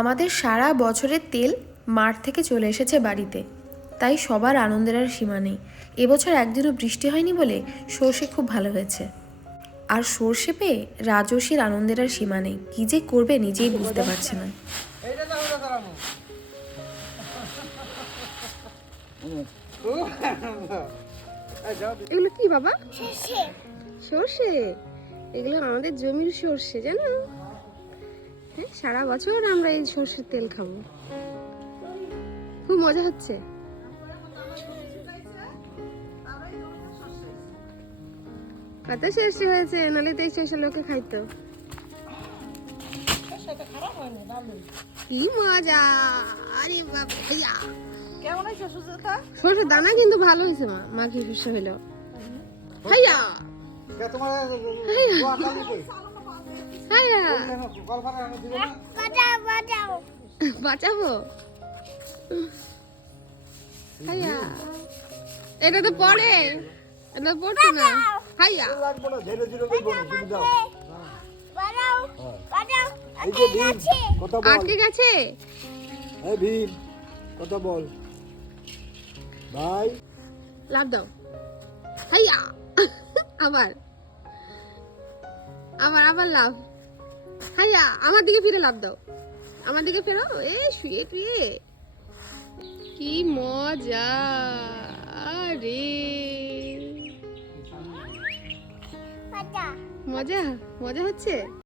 আমাদের সারা বছরের তেল মাঠ থেকে চলে এসেছে বাড়িতে, তাই সবার আনন্দের আর সীমা নেই। এবছর একদিনও বৃষ্টি হয়নি বলে সর্ষে খুব ভালো হয়েছে। আর সর্ষে পেয়ে রাজস্বীর আনন্দের আর সীমা নেই, কী যে করবে নিজেই বুঝতে পারছে না। এগুলো কি বাবা? সর্ষে। এগুলো আমাদের জমির সর্ষে, জানো? হ্যাঁ, সারা বছর আমরা এই সর্ষের তেল খাবো। খুব মজা হচ্ছে। কত সর্ষে হয়েছে, নাহলে তো এই সর্ষে লোকে খাইতো। কি মজা! আরে বাবা, সর্ষের দানা কিন্তু ভালো হয়েছে। মা কি সর্ষে হইলো। হাইয়া বাঁচাবো। হাইয়া, এটা তো পড়ে, এটা পড়ছে না। হাইয়া আটকে গেছে। কথা বল ভাই, লাভ দাও। হাইয়া, আবার আবার আবার লাভ। হাইয়া, আমার দিকে ফিরে লাভ দাও। আমার দিকে ফেরো। এ শুয়ে টুয়ে কি মজা! আরে মজা মজা হচ্ছে।